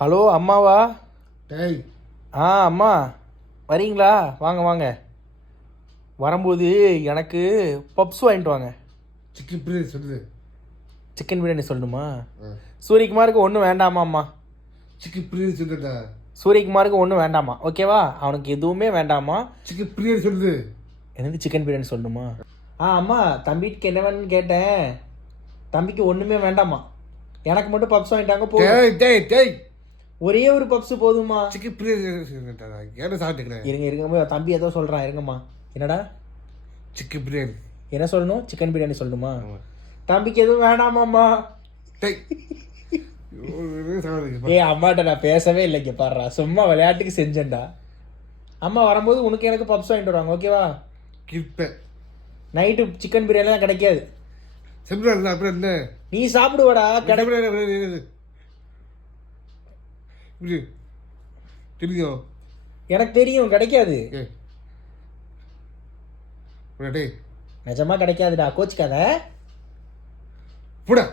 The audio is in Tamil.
ஹலோ அம்மாவா? டேய் அம்மா வரீங்களா? வாங்க வாங்க. வரும்போது எனக்கு பப்ஸ் வாங்கிட்டு வாங்க. சிக்கன் பிரியாணி சொல்லுது. சிக்கன் பிரியாணி சொல்லணுமா? சூரியகுமாருக்கு ஒன்றும் வேண்டாமா அம்மா? சிக்கன் பிரியாணி சொல்லுடா. சூரியகுமாருக்கு ஒன்றும் வேண்டாமா, ஓகேவா? அவனுக்கு எதுவுமே வேண்டாமா. சிக்கன் பிரியாணி சொல்லுது. எனக்கு சிக்கன் பிரியாணி சொல்லணுமா? அம்மா தம்பிக்கு என்ன வேணும்னு கேட்டேன். தம்பிக்கு ஒன்றுமே வேண்டாமா, எனக்கு மட்டும் பப்ஸ் வாங்கிட்டாங்க போதும். டேய் டேய் டேய் ஒரே ஒரு பப்ஸ் போதுமா? சிக்கன் பிரியாணி ஏன் சாப்பிட்டுக்கிறேன்? இருங்க தம்பி ஏதோ சொல்கிறான், இருங்கம்மா. என்னடா சிக்கன் பிரியாணி என்ன சொல்லணும்? சிக்கன் பிரியாணி சொல்லணுமா? தம்பிக்கு எதுவும் வேண்டாமாம்மா. டேய் அம்மாட்ட நான் பேசவே இல்லைங்க, பாடுறா. சும்மா விளையாட்டுக்கு செஞ்சேன்டா. அம்மா வரும்போது உனக்கு எனக்கு பப்ஸ் வாங்கிட்டு வருவாங்க, ஓகேவா? கிப்பேன் நைட்டு சிக்கன் பிரியாணி தான் கிடைக்காது. செம்பிள் அப்புறம் என்ன? நீ சாப்பிடுவாடா. தெரியும், எனக்கு தெரியும் கிடைக்காது. டேய் நிஜமா கிடைக்காதுடா, கோச்சிக்காத. போடா.